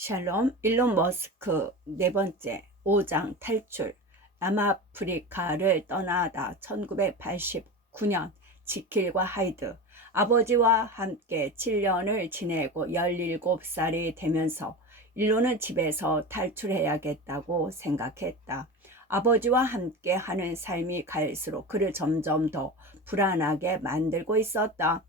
샬롬, 일론 머스크 네 번째 5장 탈출. 남아프리카를 떠나다 1989년 지킬과 하이드. 아버지와 함께 7년을 지내고 17살이 되면서 일론은 집에서 탈출해야겠다고 생각했다. 아버지와 함께 하는 삶이 갈수록 그를 점점 더 불안하게 만들고 있었다.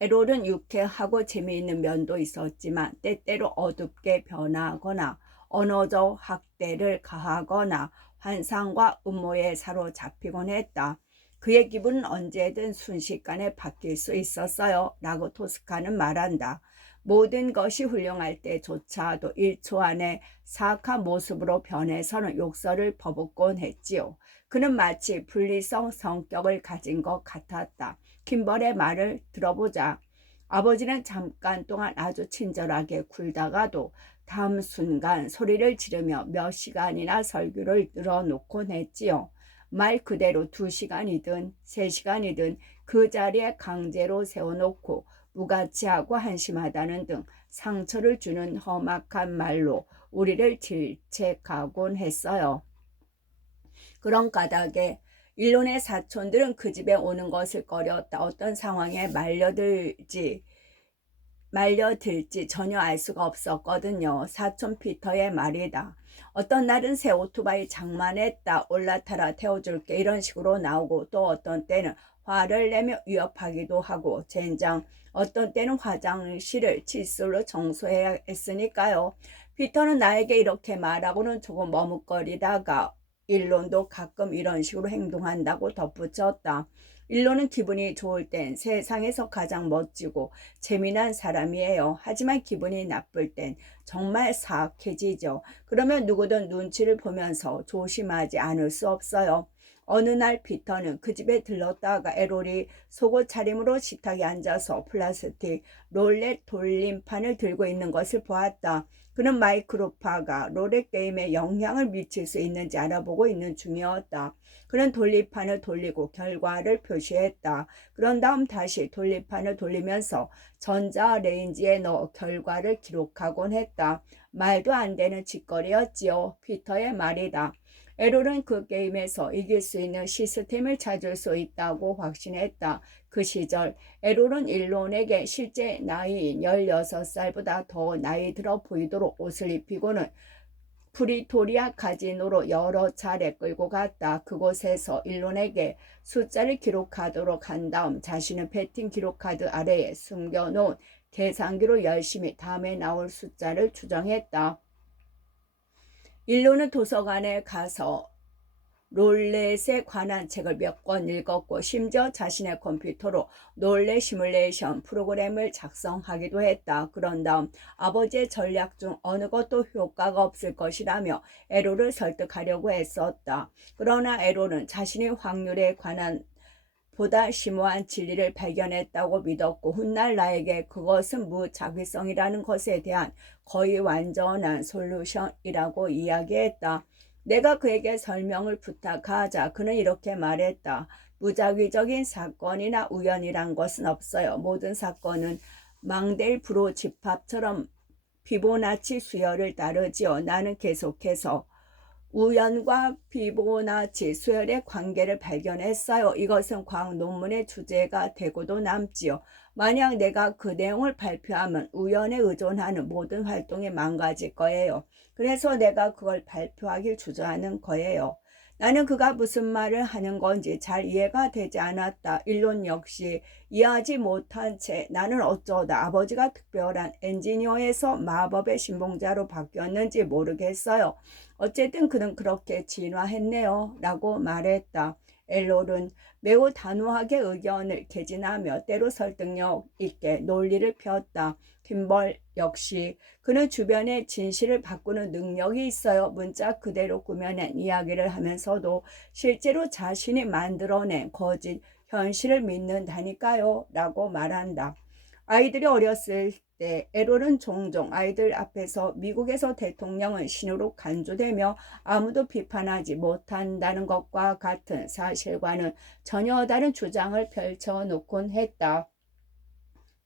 에롤은 유쾌하고 재미있는 면도 있었지만 때때로 어둡게 변하거나 언어적 학대를 가하거나 환상과 음모에 사로잡히곤 했다. 그의 기분은 언제든 순식간에 바뀔 수 있었어요. 라고 토스카는 말한다. 모든 것이 훌륭할 때조차도 1초 안에 사악한 모습으로 변해서는 욕설을 퍼붓곤 했지요. 그는 마치 분리성 성격을 가진 것 같았다. 킴벌의 말을 들어보자. 아버지는 잠깐 동안 아주 친절하게 굴다가도 다음 순간 소리를 지르며 몇 시간이나 설교를 늘어놓곤 했지요. 말 그대로 2시간이든 3시간이든 그 자리에 강제로 세워놓고 무가치하고 한심하다는 등 상처를 주는 험악한 말로 우리를 질책하곤 했어요. 그런 까닭에 일론의 사촌들은 그 집에 오는 것을 꺼렸다. 어떤 상황에 말려들지 전혀 알 수가 없었거든요. 사촌 피터의 말이다. 어떤 날은 새 오토바이 장만했다. 올라타라 태워줄게. 이런 식으로 나오고, 또 어떤 때는 화를 내며 위협하기도 하고, 젠장 어떤 때는 화장실을 칫솔로 청소해야 했으니까요. 피터는 나에게 이렇게 말하고는 조금 머뭇거리다가 일론도 가끔 이런 식으로 행동한다고 덧붙였다. 일론은 기분이 좋을 땐 세상에서 가장 멋지고 재미난 사람이에요. 하지만 기분이 나쁠 땐 정말 사악해지죠. 그러면 누구든 눈치를 보면서 조심하지 않을 수 없어요. 어느 날 피터는 그 집에 들렀다가 에롤이 속옷 차림으로 식탁에 앉아서 플라스틱 롤렛 돌림판을 들고 있는 것을 보았다. 그는 마이크로파가 롤렛 게임에 영향을 미칠 수 있는지 알아보고 있는 중이었다. 그는 돌림판을 돌리고 결과를 표시했다. 그런 다음 다시 돌림판을 돌리면서 전자레인지에 넣어 결과를 기록하곤 했다. 말도 안 되는 짓거리였지요. 피터의 말이다. 에롤은 그 게임에서 이길 수 있는 시스템을 찾을 수 있다고 확신했다. 그 시절 에롤은 일론에게 실제 나이인 16살보다 더 나이 들어 보이도록 옷을 입히고는 프리토리아 카지노로 여러 차례 끌고 갔다. 그곳에서 일론에게 숫자를 기록하도록 한 다음 자신은 배팅 기록카드 아래에 숨겨놓은 계산기로 열심히 다음에 나올 숫자를 추정했다. 일론은 도서관에 가서 롤렛에 관한 책을 몇 권 읽었고 심지어 자신의 컴퓨터로 롤렛 시뮬레이션 프로그램을 작성하기도 했다. 그런 다음 아버지의 전략 중 어느 것도 효과가 없을 것이라며 에롤을 설득하려고 했었다. 그러나 에롤은 자신이 확률에 관한 보다 심오한 진리를 발견했다고 믿었고 훗날 나에게 그것은 무작위성이라는 것에 대한 거의 완전한 솔루션이라고 이야기했다. 내가 그에게 설명을 부탁하자 그는 이렇게 말했다. 무작위적인 사건이나 우연이란 것은 없어요. 모든 사건은 망델브로 집합처럼 피보나치 수열을 따르지요. 나는 계속해서 우연과 피보나치 수열의 관계를 발견했어요. 이것은 과학 논문의 주제가 되고도 남지요. 만약 내가 그 내용을 발표하면 우연에 의존하는 모든 활동이 망가질 거예요. 그래서 내가 그걸 발표하길 주저하는 거예요. 나는 그가 무슨 말을 하는 건지 잘 이해가 되지 않았다. 일론 역시 이해하지 못한 채 나는 어쩌다 아버지가 특별한 엔지니어에서 마법의 신봉자로 바뀌었는지 모르겠어요. 어쨌든 그는 그렇게 진화했네요. 라고 말했다. 엘롤은 매우 단호하게 의견을 개진하며 때로 설득력 있게 논리를 폈다. 킴벌 역시 그는 주변의 진실을 바꾸는 능력이 있어요. 문자 그대로 꾸며낸 이야기를 하면서도 실제로 자신이 만들어낸 거짓 현실을 믿는다니까요. 라고 말한다. 아이들이 어렸을 때 에롤은 종종 아이들 앞에서 미국에서 대통령은 신으로 간주되며 아무도 비판하지 못한다는 것과 같은 사실과는 전혀 다른 주장을 펼쳐놓곤 했다.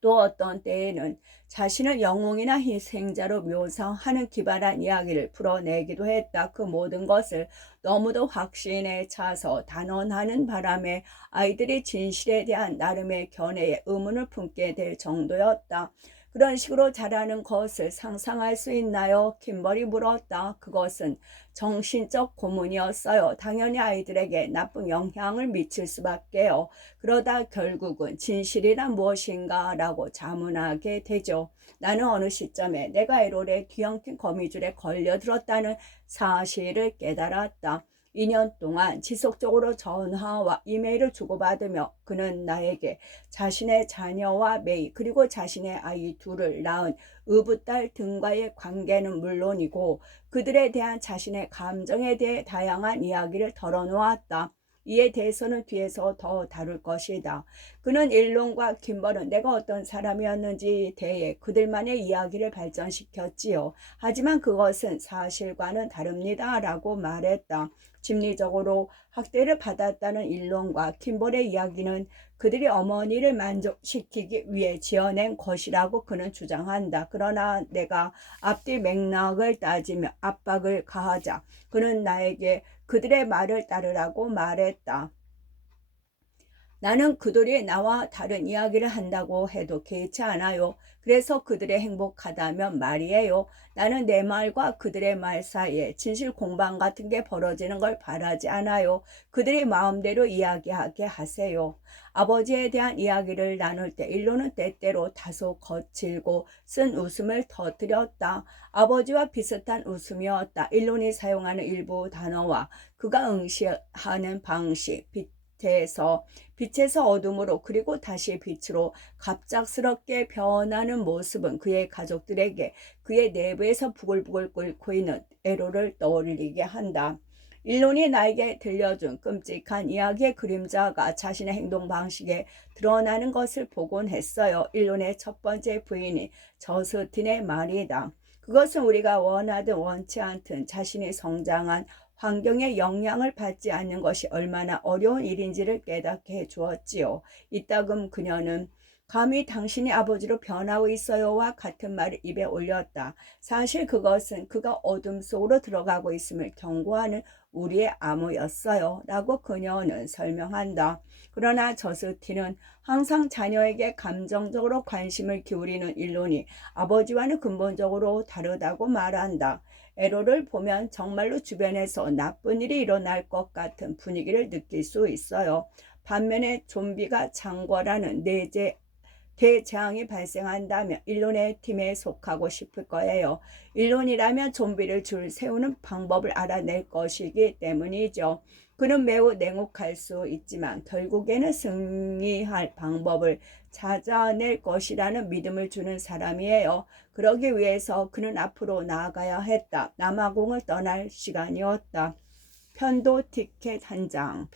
또 어떤 때에는 자신을 영웅이나 희생자로 묘사하는 기발한 이야기를 풀어내기도 했다. 그 모든 것을 너무도 확신에 차서 단언하는 바람에 아이들이 진실에 대한 나름의 견해에 의문을 품게 될 정도였다. 그런 식으로 자라는 것을 상상할 수 있나요? 김벌이 물었다. 그것은 정신적 고문이었어요. 당연히 아이들에게 나쁜 영향을 미칠 수밖에요. 그러다 결국은 진실이란 무엇인가 라고 자문하게 되죠. 나는 어느 시점에 내가 에롤의 뒤엉킨 거미줄에 걸려들었다는 사실을 깨달았다. 2년 동안 지속적으로 전화와 이메일을 주고받으며 그는 나에게 자신의 자녀와 메이 그리고 자신의 아이 둘을 낳은 의붓딸 등과의 관계는 물론이고 그들에 대한 자신의 감정에 대해 다양한 이야기를 털어놓았다. 이에 대해서는 뒤에서 더 다룰 것이다. 그는 일론과 김벌은 내가 어떤 사람이었는지에 대해 그들만의 이야기를 발전시켰지요. 하지만 그것은 사실과는 다릅니다. 라고 말했다. 심리적으로 학대를 받았다는 일론과 김벌의 이야기는 그들이 어머니를 만족시키기 위해 지어낸 것이라고 그는 주장한다. 그러나 내가 앞뒤 맥락을 따지며 압박을 가하자 그는 나에게 그들의 말을 따르라고 말했다. 나는 그들이 나와 다른 이야기를 한다고 해도 개의치 않아요. 그래서 그들의 행복하다면 말이에요. 나는 내 말과 그들의 말 사이에 진실 공방 같은 게 벌어지는 걸 바라지 않아요. 그들이 마음대로 이야기하게 하세요. 아버지에 대한 이야기를 나눌 때 일로는 때때로 다소 거칠고 쓴 웃음을 터뜨렸다. 아버지와 비슷한 웃음이었다. 일론이 사용하는 일부 단어와 그가 응시하는 방식, 빛에서 어둠으로 그리고 다시 빛으로 갑작스럽게 변하는 모습은 그의 가족들에게 그의 내부에서 부글부글 끓고 있는 애로를 떠올리게 한다. 일론이 나에게 들려준 끔찍한 이야기의 그림자가 자신의 행동 방식에 드러나는 것을 보곤 했어요. 일론의 첫 번째 부인이 저스틴의 말이다. 그것은 우리가 원하든 원치 않든 자신이 성장한 환경의 영향을 받지 않는 것이 얼마나 어려운 일인지를 깨닫게 해주었지요. 이따금 그녀는 감히 당신이 아버지로 변하고 있어요와 같은 말을 입에 올렸다. 사실 그것은 그가 어둠 속으로 들어가고 있음을 경고하는 우리의 암호였어요. 라고 그녀는 설명한다. 그러나 저스틴은 항상 자녀에게 감정적으로 관심을 기울이는 일론이 아버지와는 근본적으로 다르다고 말한다. 에로를 보면 정말로 주변에서 나쁜 일이 일어날 것 같은 분위기를 느낄 수 있어요. 반면에 좀비가 창궐하는 대재앙이 발생한다면 일론의 팀에 속하고 싶을 거예요. 일론이라면 좀비를 줄 세우는 방법을 알아낼 것이기 때문이죠. 그는 매우 냉혹할 수 있지만 결국에는 승리할 방법을 찾아낼 것이라는 믿음을 주는 사람이에요. 그러기 위해서 그는 앞으로 나아가야 했다. 남아공을 떠날 시간이었다. 편도 티켓 한 장.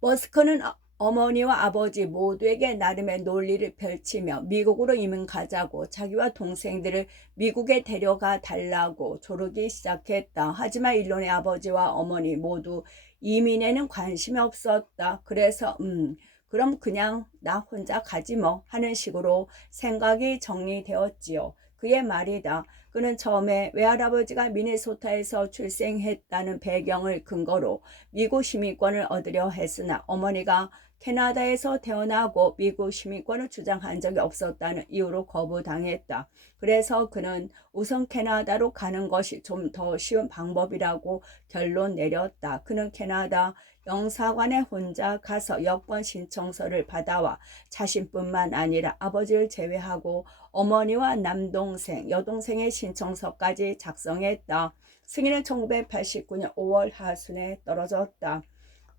머스크는 어머니와 아버지 모두에게 나름의 논리를 펼치며 미국으로 이민 가자고 자기와 동생들을 미국에 데려가 달라고 조르기 시작했다. 하지만 일론의 아버지와 어머니 모두 이민에는 관심이 없었다. 그래서 그럼 그냥 나 혼자 가지 뭐 하는 식으로 생각이 정리되었지요. 그의 말이다. 그는 처음에 외할아버지가 미네소타에서 출생했다는 배경을 근거로 미국 시민권을 얻으려 했으나 어머니가 캐나다에서 태어나고 미국 시민권을 주장한 적이 없었다는 이유로 거부당했다. 그래서 그는 우선 캐나다로 가는 것이 좀 더 쉬운 방법이라고 결론 내렸다. 그는 캐나다 영사관에 혼자 가서 여권 신청서를 받아와 자신뿐만 아니라 아버지를 제외하고 어머니와 남동생, 여동생의 신청서까지 작성했다. 승인은 1989년 5월 하순에 떨어졌다.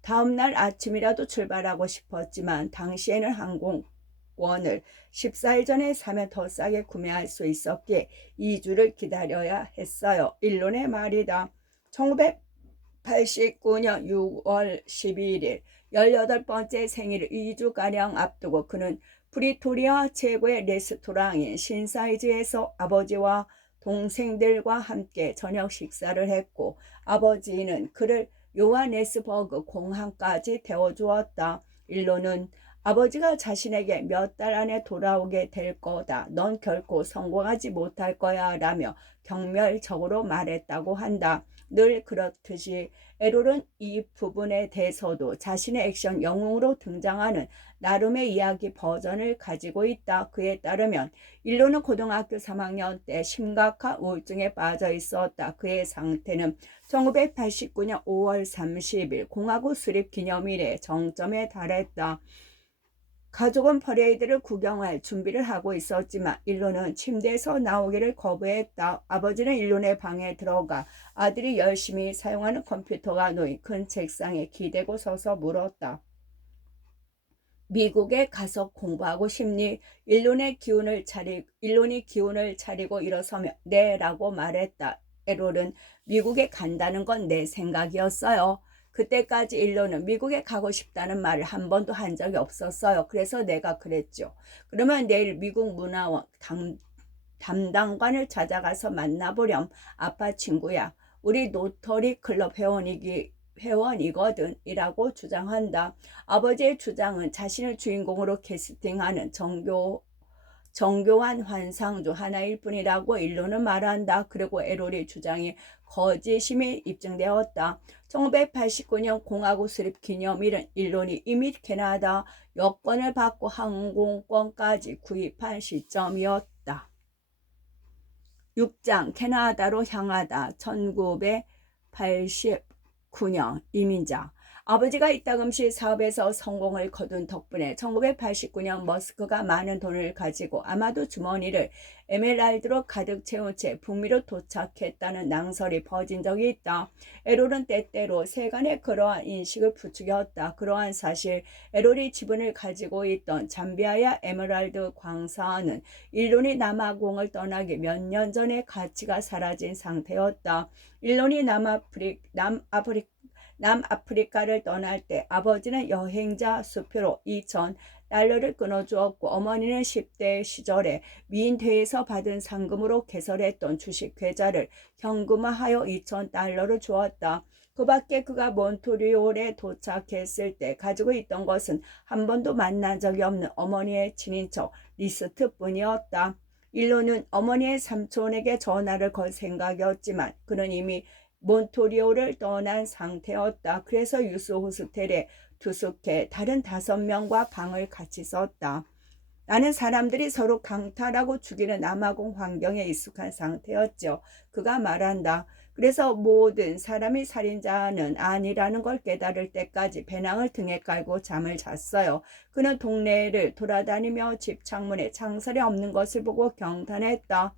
다음 날 아침이라도 출발하고 싶었지만 당시에는 항공권을 14일 전에 사면 더 싸게 구매할 수 있었기에 2주를 기다려야 했어요. 일론의 말이다. 1989년 6월 11일 18번째 생일을 2주가량 앞두고 그는 프리토리아 최고의 레스토랑인 신사이즈에서 아버지와 동생들과 함께 저녁 식사를 했고 아버지는 그를 요하네스버그 공항까지 태워주었다. 일론은 아버지가 자신에게 몇 달 안에 돌아오게 될 거다. 넌 결코 성공하지 못할 거야. 라며 경멸적으로 말했다고 한다. 늘 그렇듯이 에롤은 이 부분에 대해서도 자신의 액션 영웅으로 등장하는 나름의 이야기 버전을 가지고 있다. 그에 따르면 일로는 고등학교 3학년 때 심각한 우울증에 빠져 있었다. 그의 상태는 1989년 5월 30일 공화국 수립 기념일에 정점에 달했다. 가족은 퍼레이드를 구경할 준비를 하고 있었지만 일론은 침대에서 나오기를 거부했다. 아버지는 일론의 방에 들어가 아들이 열심히 사용하는 컴퓨터가 놓인 큰 책상에 기대고 서서 물었다. 미국에 가서 공부하고 싶니? 일론이 기운을 차리고 일어서며 네 라고 말했다. 에롤은 미국에 간다는 건 내 생각이었어요. 그때까지 일론은 미국에 가고 싶다는 말을 한 번도 한 적이 없었어요. 그래서 내가 그랬죠. 그러면 내일 미국 문화원 담당관을 찾아가서 만나보렴. 아빠 친구야. 우리 노터리 클럽 회원이거든 이라고 주장한다. 아버지의 주장은 자신을 주인공으로 캐스팅하는 정교한 환상 중 하나일 뿐이라고 일론은 말한다. 그리고 에롤의 주장이 거짓임이 입증되었다. 1989년 공화국 수립 기념일은 일론이 이미 캐나다 여권을 받고 항공권까지 구입한 시점이었다. 6장 캐나다로 향하다. 1989년 이민자. 아버지가 이따금씩 사업에서 성공을 거둔 덕분에 1989년 머스크가 많은 돈을 가지고 아마도 주머니를 에메랄드로 가득 채운 채 북미로 도착했다는 낭설이 퍼진 적이 있다. 에롤은 때때로 세간의 그러한 인식을 부추겼다. 그러한 사실, 에롤이 지분을 가지고 있던 잠비아야 에메랄드 광산은 일론이 남아공을 떠나기 몇 년 전에 가치가 사라진 상태였다. 일론이 남아프리카를 떠날 때 아버지는 여행자 수표로 $2,000를 끊어주었고 어머니는 10대 시절에 미인대회에서 받은 상금으로 개설했던 주식 계좌를 현금화하여 $2,000를 주었다. 그 밖에 그가 몬트리올에 도착했을 때 가지고 있던 것은 한 번도 만난 적이 없는 어머니의 친인척 리스트뿐이었다. 일론은 어머니의 삼촌에게 전화를 걸 생각이었지만 그는 이미 몬트리올을 떠난 상태였다. 그래서 유스 호스텔에 투숙해 다른 5명과 방을 같이 썼다. 나는 사람들이 서로 강탈하고 죽이는 남아공 환경에 익숙한 상태였죠. 그가 말한다. 그래서 모든 사람이 살인자는 아니라는 걸 깨달을 때까지 배낭을 등에 깔고 잠을 잤어요. 그는 동네를 돌아다니며 집 창문에 창살이 없는 것을 보고 경탄했다.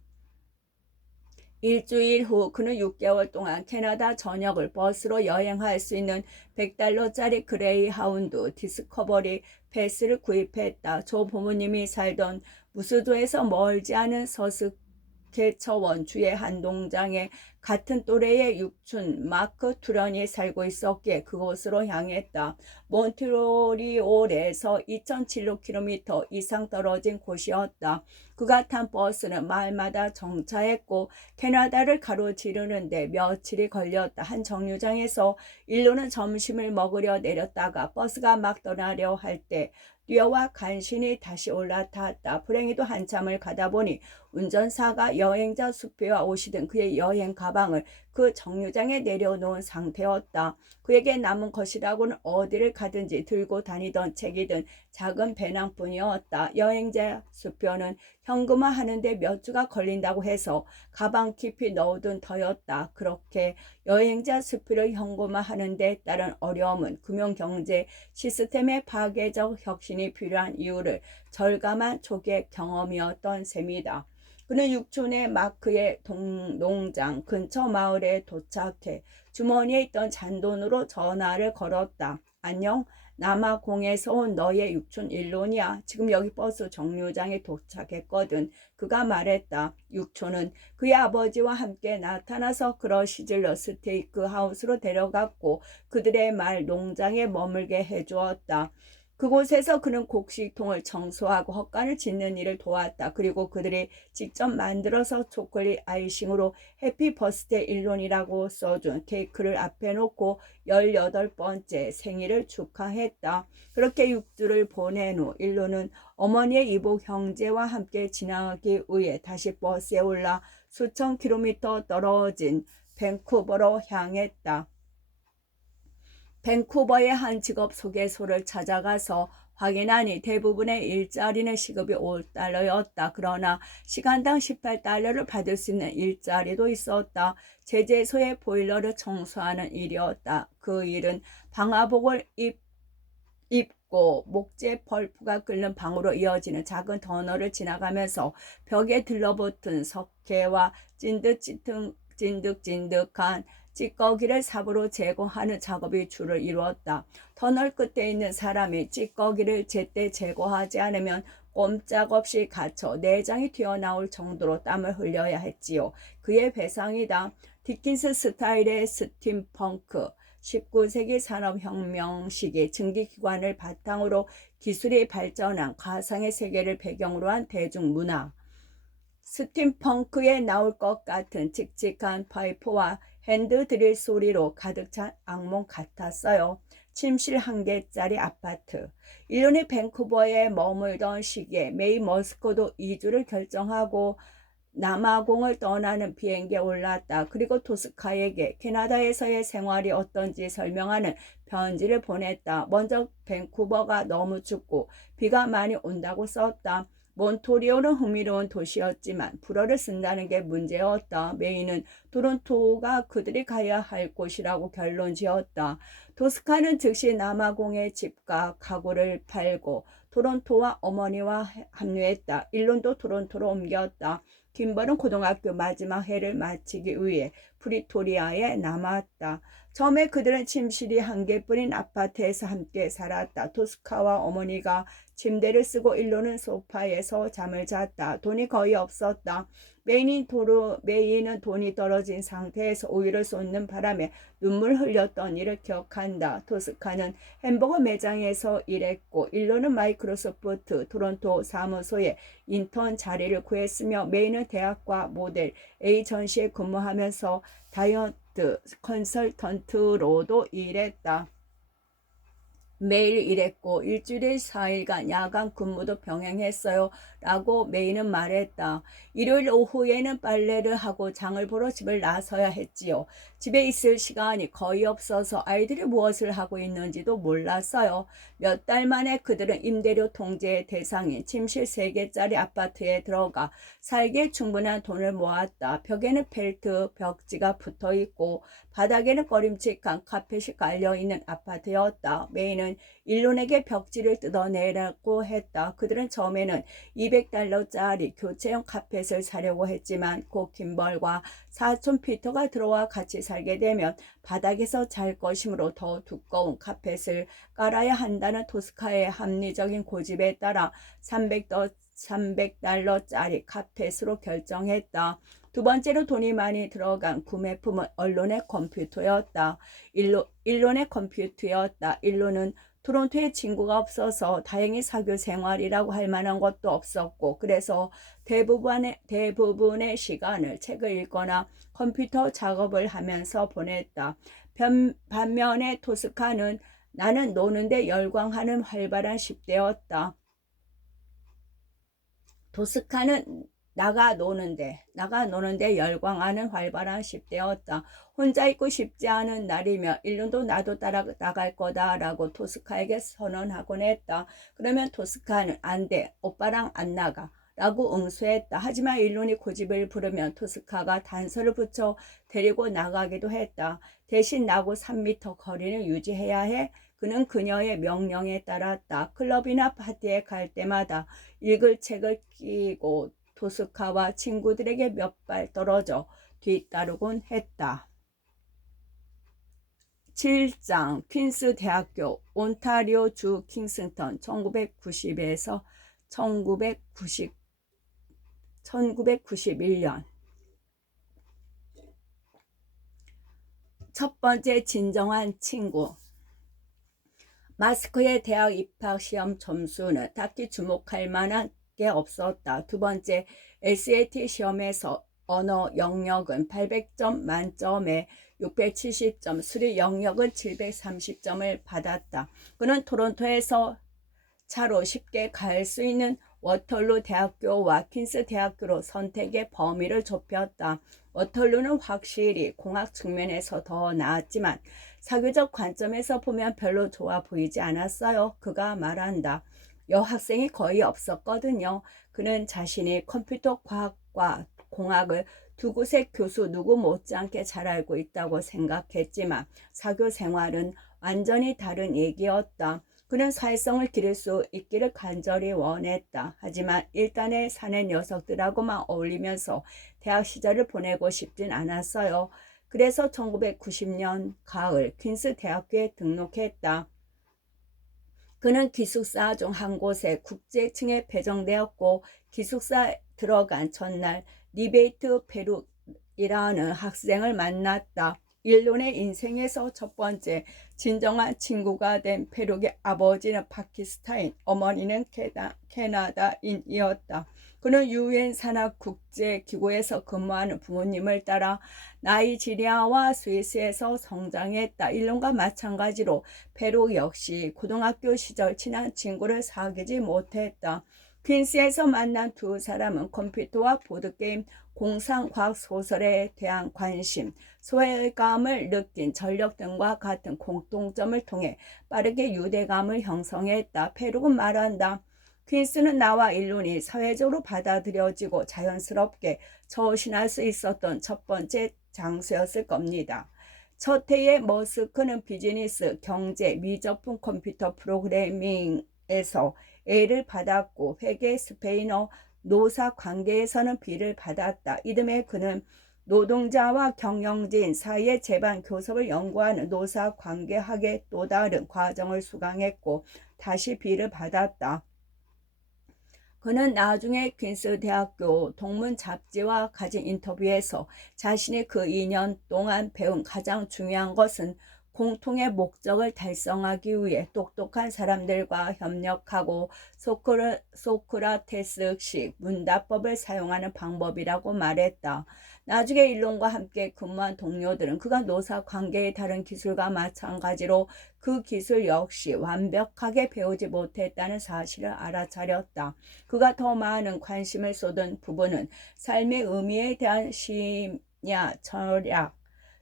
일주일 후 그는 6개월 동안 캐나다 전역을 버스로 여행할 수 있는 $100짜리 그레이하운드 디스커버리 패스를 구입했다. 조 부모님이 살던 무스조에서 멀지 않은 서스케처원 주의 한 농장에 같은 또래의 육촌 마크 투런이 살고 있었기에 그곳으로 향했다. 몬트리올에서 2,007km 이상 떨어진 곳이었다. 그가 탄 버스는 마을마다 정차했고 캐나다를 가로지르는데 며칠이 걸렸다. 한 정류장에서 일로는 점심을 먹으려 내렸다가 버스가 막 떠나려 할 때 뛰어와 간신히 다시 올라탔다. 불행히도 한참을 가다 보니 운전사가 여행자 수표와 옷이든 그의 여행 가방을 그 정류장에 내려놓은 상태였다. 그에게 남은 것이라고는 어디를 가든지 들고 다니던 책이든 작은 배낭뿐이었다. 여행자 수표는 현금화하는데 몇 주가 걸린다고 해서 가방 깊이 넣어둔 터였다. 그렇게 여행자 수표를 현금화하는 데 따른 어려움은 금융경제 시스템의 파괴적 혁신이 필요한 이유를 절감한 초기의 경험이었던 셈이다. 그는 육촌의 마크의 농장 근처 마을에 도착해 주머니에 있던 잔돈으로 전화를 걸었다. 안녕, 남아공에서 온 너의 육촌 일론이야. 지금 여기 버스 정류장에 도착했거든. 그가 말했다. 육촌은 그의 아버지와 함께 나타나서 크러시즐러 스테이크 하우스로 데려갔고 그들의 말 농장에 머물게 해주었다. 그곳에서 그는 곡식통을 청소하고 헛간을 짓는 일을 도왔다. 그리고 그들이 직접 만들어서 초콜릿 아이싱으로 해피 버스데이 일론이라고 써준 케이크를 앞에 놓고 18번째 생일을 축하했다. 그렇게 6주를 보낸 후 일론은 어머니의 이복 형제와 함께 지나기 위해 다시 버스에 올라 수천 킬로미터 떨어진 밴쿠버로 향했다. 밴쿠버의 한 직업 소개소를 찾아가서 확인하니 대부분의 일자리는 시급이 5달러였다. 그러나 시간당 18달러를 받을 수 있는 일자리도 있었다. 제재소의 보일러를 청소하는 일이었다. 그 일은 방화복을 입고 목재 펄프가 끓는 방으로 이어지는 작은 터널을 지나가면서 벽에 들러붙은 석회와 찐득찐득한 찌꺼기를 삽으로 제거하는 작업이 주를 이루었다. 터널 끝에 있는 사람이 찌꺼기를 제때 제거하지 않으면 꼼짝없이 갇혀 내장이 튀어나올 정도로 땀을 흘려야 했지요. 그의 배상이다. 디킨스 스타일의 스팀펑크, 19세기 산업혁명 시기 증기기관을 바탕으로 기술이 발전한 가상의 세계를 배경으로 한 대중문화. 스팀펑크에 나올 것 같은 칙칙한 파이프와 핸드드릴 소리로 가득 찬 악몽 같았어요. 침실 1개짜리 아파트. 일본의 밴쿠버에 머물던 시기에 메이 머스코도 이주를 결정하고 남아공을 떠나는 비행기에 올랐다. 그리고 토스카에게 캐나다에서의 생활이 어떤지 설명하는 편지를 보냈다. 먼저 밴쿠버가 너무 춥고 비가 많이 온다고 썼다. 몬트리올은 흥미로운 도시였지만 불어를 쓴다는 게 문제였다. 메이는 토론토가 그들이 가야 할 곳이라고 결론 지었다. 토스카는 즉시 남아공의 집과 가구를 팔고 토론토와 어머니와 합류했다. 일론도 토론토로 옮겼다. 김벌은 고등학교 마지막 해를 마치기 위해 프리토리아에 남았다. 처음에 그들은 침실이 1개뿐인 아파트에서 함께 살았다. 토스카와 어머니가 침대를 쓰고 일론은 소파에서 잠을 잤다. 돈이 거의 없었다. 메이는 돈이 떨어진 상태에서 우유를 쏟는 바람에 눈물 흘렸던 일을 기억한다. 토스카는 햄버거 매장에서 일했고 일론은 마이크로소프트 토론토 사무소에 인턴 자리를 구했으며 메이는 대학과 모델 에이전시에 근무하면서 다이어트 컨설턴트로도 일했다. 매일 일했고 일주일에 4일간 야간 근무도 병행했어요. 라고 메이는 말했다. 일요일 오후에는 빨래를 하고 장을 보러 집을 나서야 했지요. 집에 있을 시간이 거의 없어서 아이들이 무엇을 하고 있는지도 몰랐어요. 몇 달 만에 그들은 임대료 통제의 대상인 침실 3개짜리 아파트에 들어가 살기에 충분한 돈을 모았다. 벽에는 펠트 벽지가 붙어있고 바닥에는 꺼림칙한 카펫이 깔려있는 아파트였다. 메이는 일론에게 벽지를 뜯어내라고 했다. 그들은 처음에는 200달러짜리 교체용 카펫을 사려고 했지만 고 김벌과 사촌 피터가 들어와 같이 살게 되면 바닥에서 잘 것이므로 더 두꺼운 카펫을 깔아야 한다는 토스카의 합리적인 고집에 따라 300달러짜리 카펫으로 결정했다. 두 번째로 돈이 많이 들어간 구매품은 언론의 컴퓨터였다. 일론의 컴퓨터였다. 일론은 토론토에 친구가 없어서 다행히 사교 생활이라고 할 만한 것도 없었고 그래서 대부분의 시간을 책을 읽거나 컴퓨터 작업을 하면서 보냈다. 반면에 토스카는 나는 노는데 열광하는 활발한 10대였다. 토스카는 나가 노는데 열광하는 활발한 10대였다. 혼자 있고 싶지 않은 날이며 일론도 나도 따라 나갈 거다라고 토스카에게 선언하곤 했다. 그러면 토스카는 안 돼, 오빠랑 안 나가 라고 응수했다. 하지만 일론이 고집을 부르면 토스카가 단서를 붙여 데리고 나가기도 했다. 대신 나고 3m 거리는 유지해야 해. 그는 그녀의 명령에 따랐다. 클럽이나 파티에 갈 때마다 읽을 책을 끼고 토스카와 친구들에게 몇 발 떨어져 뒤따르곤 했다. 7장 퀸스 대학교 온타리오 주 킹스턴 1990에서 1991년 첫 번째 진정한 친구 마스크의 대학 입학 시험 점수는 딱히 주목할 만한 게 없었다. 두 번째, SAT 시험에서 언어 영역은 800점 만점에 670점, 수리 영역은 730점을 받았다. 그는 토론토에서 차로 쉽게 갈 수 있는 워털루 대학교와 퀸스 대학교로 선택의 범위를 좁혔다. 워털루는 확실히 공학 측면에서 더 나았지만 사교적 관점에서 보면 별로 좋아 보이지 않았어요. 그가 말한다. 여학생이 거의 없었거든요. 그는 자신이 컴퓨터 과학과 공학을 두 곳의 교수 누구 못지않게 잘 알고 있다고 생각했지만 사교 생활은 완전히 다른 얘기였다. 그는 사회성을 기를 수 있기를 간절히 원했다. 하지만 일단의 사내 녀석들하고만 어울리면서 대학 시절을 보내고 싶진 않았어요. 그래서 1990년 가을 퀸스 대학교에 등록했다. 그는 기숙사 중 한 곳에 국제층에 배정되었고 기숙사에 들어간 첫날 리베이트 페룩이라는 학생을 만났다. 일론의 인생에서 첫 번째 진정한 친구가 된 페룩의 아버지는 파키스탄인, 어머니는 캐나다인이었다. 그는 유엔 산하국제기구에서 근무하는 부모님을 따라 나이지리아와 스위스에서 성장했다. 일론과 마찬가지로 페룩 역시 고등학교 시절 친한 친구를 사귀지 못했다. 퀸스에서 만난 두 사람은 컴퓨터와 보드게임, 공상과학 소설에 대한 관심, 소외감을 느낀 전력 등과 같은 공통점을 통해 빠르게 유대감을 형성했다. 페룩은 말한다. 퀸스는 나와 일론이 사회적으로 받아들여지고 자연스럽게 처신할 수 있었던 첫 번째 장소였을 겁니다. 첫 해에 머스크는 비즈니스, 경제, 미적분 컴퓨터 프로그래밍에서 A를 받았고 회계, 스페인어, 노사 관계에서는 B를 받았다. 이듬해 그는 노동자와 경영진 사이의 재반 교섭을 연구하는 노사 관계학의 또 다른 과정을 수강했고 다시 B를 받았다. 그는 나중에 퀸스 대학교 동문 잡지와 가진 인터뷰에서 자신이 그 2년 동안 배운 가장 중요한 것은 공통의 목적을 달성하기 위해 똑똑한 사람들과 협력하고 소크라테스식 문답법을 사용하는 방법이라고 말했다. 나중에 일론과 함께 근무한 동료들은 그가 노사 관계의 다른 기술과 마찬가지로 그 기술 역시 완벽하게 배우지 못했다는 사실을 알아차렸다. 그가 더 많은 관심을 쏟은 부분은 삶의 의미에 대한 심야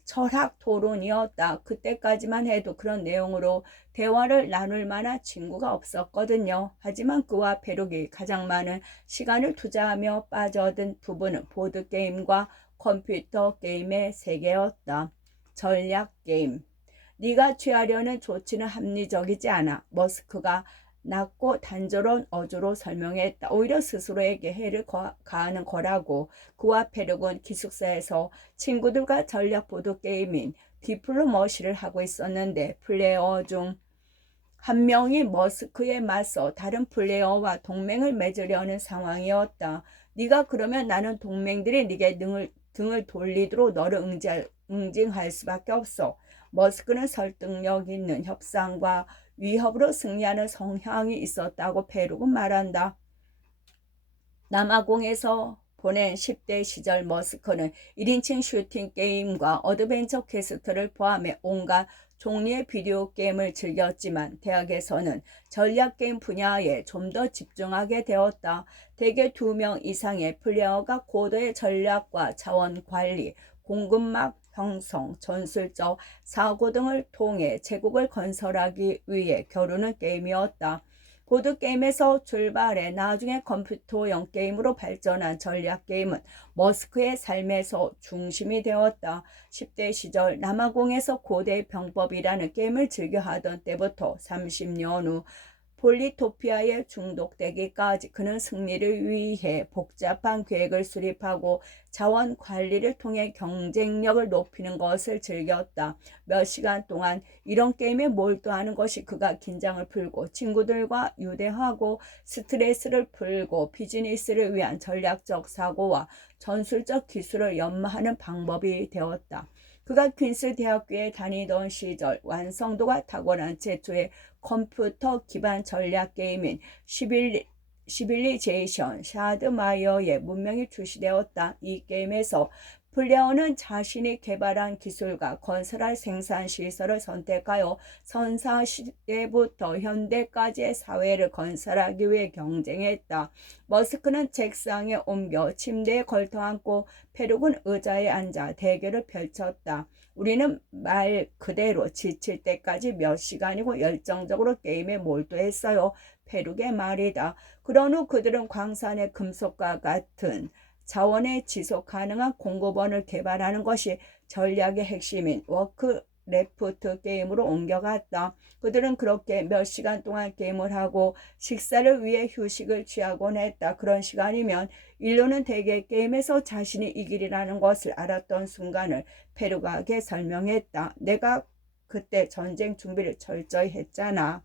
철학 토론이었다. 그때까지만 해도 그런 내용으로 대화를 나눌 만한 친구가 없었거든요. 하지만 그와 페룩이 가장 많은 시간을 투자하며 빠져든 부분은 보드게임과 컴퓨터 게임의 세계였다. 전략 게임. 네가 취하려는 조치는 합리적이지 않아. 머스크가 낮고 단조로운 어조로 설명했다. 오히려 스스로에게 해를 가하는 거라고. 그와 페룩은 기숙사에서 친구들과 전략 보드게임인 디플로머시를 하고 있었는데 플레이어 중 한 명이 머스크에 맞서 다른 플레이어와 동맹을 맺으려는 상황이었다. 네가 그러면 나는 동맹들이 네게 등을 돌리도록 너를 응징할 수밖에 없어. 머스크는 설득력 있는 협상과 위협으로 승리하는 성향이 있었다고 페룩은 말한다. 남아공에서 보낸 10대 시절 머스크는 1인칭 슈팅 게임과 어드벤처 퀘스트를 포함해 온갖 종류의 비디오 게임을 즐겼지만 대학에서는 전략 게임 분야에 좀 더 집중하게 되었다. 대개 2명 이상의 플레이어가 고도의 전략과 자원 관리, 공급망 형성, 전술적 사고 등을 통해 제국을 건설하기 위해 겨루는 게임이었다. 보드게임에서 출발해 나중에 컴퓨터형 게임으로 발전한 전략 게임은 머스크의 삶에서 중심이 되었다. 10대 시절 남아공에서 고대 병법이라는 게임을 즐겨 하던 때부터 30년 후 폴리토피아에 중독되기까지 그는 승리를 위해 복잡한 계획을 수립하고 자원 관리를 통해 경쟁력을 높이는 것을 즐겼다. 몇 시간 동안 이런 게임에 몰두하는 것이 그가 긴장을 풀고 친구들과 유대하고 스트레스를 풀고 비즈니스를 위한 전략적 사고와 전술적 기술을 연마하는 방법이 되었다. 그가 퀸스 대학교에 다니던 시절 완성도가 탁월한 최초의 컴퓨터 기반 전략 게임인 시빌리제이션 샤드마이어의 문명이 출시되었다. 이 게임에서 플레이어는 자신이 개발한 기술과 건설할 생산 시설을 선택하여 선사시대부터 현대까지의 사회를 건설하기 위해 경쟁했다. 머스크는 책상에 옮겨 침대에 걸터앉고 페룩은 의자에 앉아 대결을 펼쳤다. 우리는 말 그대로 지칠 때까지 몇 시간이고 열정적으로 게임에 몰두했어요. 페룩의 말이다. 그런 후 그들은 광산의 금속과 같은 자원의 지속 가능한 공급원을 개발하는 것이 전략의 핵심인 워크래프트 게임으로 옮겨갔다. 그들은 그렇게 몇 시간 동안 게임을 하고 식사를 위해 휴식을 취하곤 했다. 그런 시간이면 일로는 대개 게임에서 자신이 이길이라는 것을 알았던 순간을 페루가에게 설명했다. 내가 그때 전쟁 준비를 철저히 했잖아.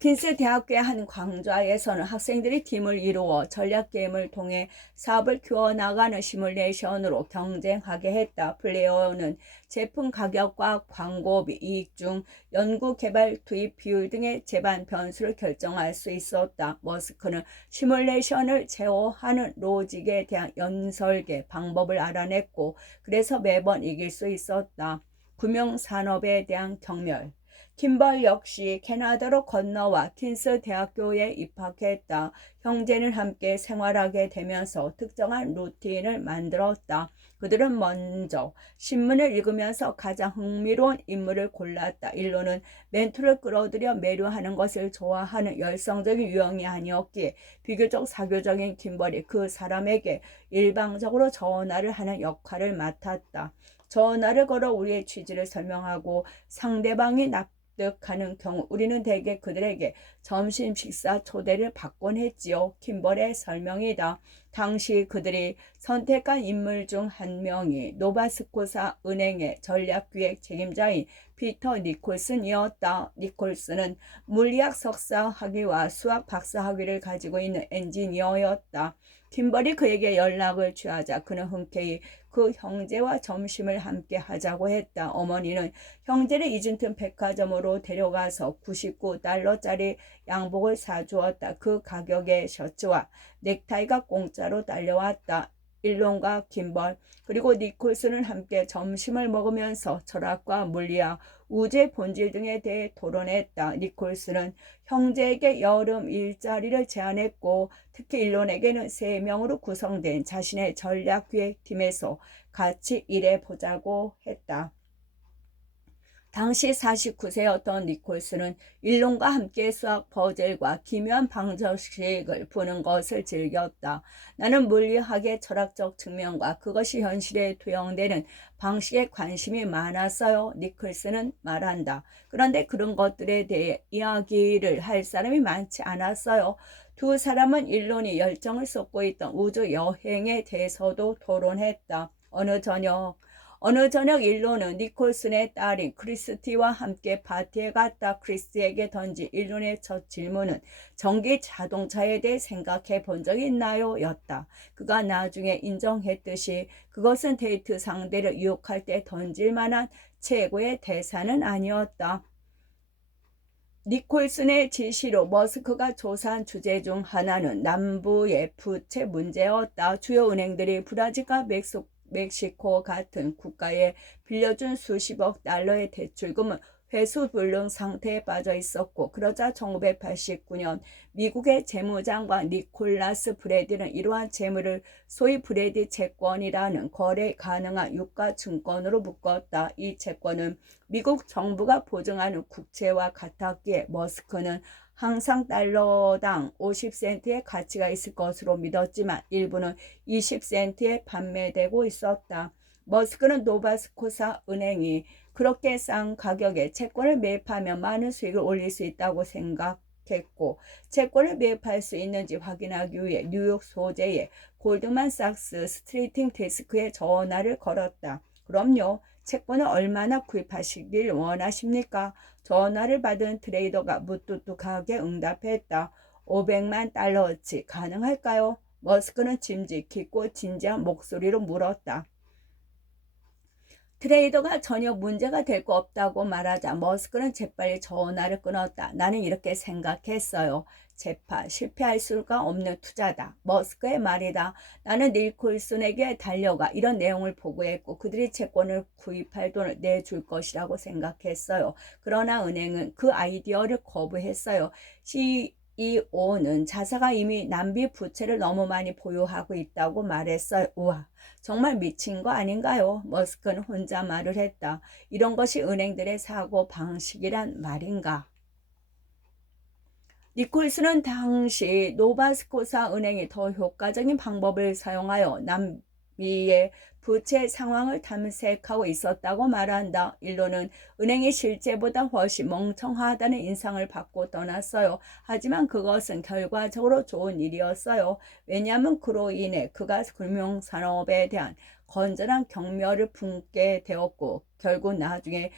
퀸스 대학교의 한 강좌에서는 학생들이 팀을 이루어 전략 게임을 통해 사업을 키워나가는 시뮬레이션으로 경쟁하게 했다. 플레이어는 제품 가격과 광고비, 이익 중 연구 개발 투입 비율 등의 재반 변수를 결정할 수 있었다. 머스크는 시뮬레이션을 제어하는 로직에 대한 연설계 방법을 알아냈고 그래서 매번 이길 수 있었다. 금융산업에 대한 경멸. 킴벌 역시 캐나다로 건너와 퀸스 대학교에 입학했다. 형제는 함께 생활하게 되면서 특정한 루틴을 만들었다. 그들은 먼저 신문을 읽으면서 가장 흥미로운 인물을 골랐다. 일로는 멘토를 끌어들여 매료하는 것을 좋아하는 열성적인 유형이 아니었기에 비교적 사교적인 킴벌이 그 사람에게 일방적으로 전화를 하는 역할을 맡았다. 전화를 걸어 우리의 취지를 설명하고 상대방이 납득하는 경우 우리는 대개 그들에게 점심 식사 초대를 받곤 했지요. 킴벌의 설명이다. 당시 그들이 선택한 인물 중 한 명이 노바스코사 은행의 전략기획 책임자인 피터 니콜슨이었다. 니콜슨은 물리학 석사 학위와 수학 박사 학위를 가지고 있는 엔지니어였다. 킴벌이 그에게 연락을 취하자 그는 흔쾌히 그 형제와 점심을 함께 하자고 했다. 어머니는 형제를 이진튼 백화점으로 데려가서 $99짜리 양복을 사주었다. 그 가격의 셔츠와 넥타이가 공짜로 딸려왔다. 일론과 킴벌 그리고 니콜슨은 함께 점심을 먹으면서 철학과 물리학, 우주의 본질 등에 대해 토론했다. 니콜슨은 형제에게 여름 일자리를 제안했고 특히 일론에게는 3명으로 구성된 자신의 전략기획팀에서 같이 일해보자고 했다. 당시 49세였던 니콜슨은 일론과 함께 수학 퍼즐과 기묘한 방정식을 푸는 것을 즐겼다. 나는 물리학의 철학적 측면과 그것이 현실에 투영되는 방식에 관심이 많았어요. 니콜슨은 말한다. 그런데 그런 것들에 대해 이야기를 할 사람이 많지 않았어요. 두 사람은 일론이 열정을 쏟고 있던 우주 여행에 대해서도 토론했다. 어느 저녁 일론은 니콜슨의 딸인 크리스티와 함께 파티에 갔다. 크리스티에게 던진 일론의 첫 질문은 전기 자동차에 대해 생각해 본 적이 있나요? 였다. 그가 나중에 인정했듯이 그것은 데이트 상대를 유혹할 때 던질 만한 최고의 대사는 아니었다. 니콜슨의 지시로 머스크가 조사한 주제 중 하나는 남부의 부채 문제였다. 주요 은행들이 브라질과 멕시코 같은 국가에 빌려준 수십억 달러의 대출금은 회수불능 상태에 빠져 있었고 그러자 1989년 미국의 재무장관 니콜라스 브래디는 이러한 재물을 소위 브래디 채권이라는 거래 가능한 유가증권으로 묶었다. 이 채권은 미국 정부가 보증하는 국채와 같았기에 머스크는 항상 달러당 50센트의 가치가 있을 것으로 믿었지만 일부는 20센트에 판매되고 있었다. 머스크는 노바스코사 은행이 그렇게 싼 가격에 채권을 매입하면 많은 수익을 올릴 수 있다고 생각했고 채권을 매입할 수 있는지 확인하기 위해 뉴욕 소재의 골드만삭스 스트리팅 데스크에 전화를 걸었다. 그럼요. 채권을 얼마나 구입하시길 원하십니까? 전화를 받은 트레이더가 무뚝뚝하게 응답했다. 500만 달러어치 가능할까요? 머스크는 짐짓 깊고 진지한 목소리로 물었다. 트레이더가 전혀 문제가 될 거 없다고 말하자 머스크는 재빨리 전화를 끊었다. 나는 이렇게 생각했어요. 재파, 실패할 수가 없는 투자다. 머스크의 말이다. 나는 니콜슨에게 달려가 이런 내용을 보고했고 그들이 채권을 구입할 돈을 내줄 것이라고 생각했어요. 그러나 은행은 그 아이디어를 거부했어요. CEO는 자사가 이미 낭비 부채를 너무 많이 보유하고 있다고 말했어요. 우와. 정말 미친 거 아닌가요? 머스크는 혼자 말을 했다. 이런 것이 은행들의 사고 방식이란 말인가? 니콜슨은 당시 노바스코사 은행이 더 효과적인 방법을 사용하여 남미의 부채 상황을 탐색하고 있었다고 말한다. 일로는 은행이 실제보다 훨씬 멍청하다는 인상을 받고 떠났어요. 하지만 그것은 결과적으로 좋은 일이었어요. 왜냐하면 그로 인해 그가 금융산업에 대한 건전한 경멸을 품게 되었고 결국 나중에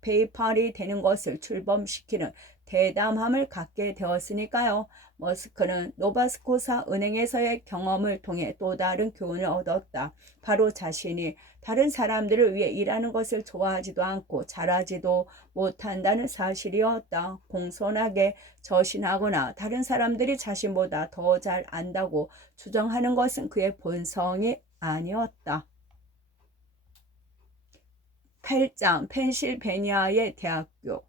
페이팔이 되는 것을 출범시키는 대담함을 갖게 되었으니까요. 머스크는 노바스코사 은행에서의 경험을 통해 또 다른 교훈을 얻었다. 바로 자신이 다른 사람들을 위해 일하는 것을 좋아하지도 않고 잘하지도 못한다는 사실이었다. 공손하게 저신하거나 다른 사람들이 자신보다 더 잘 안다고 주장하는 것은 그의 본성이 아니었다. 8장 펜실베니아의 대학교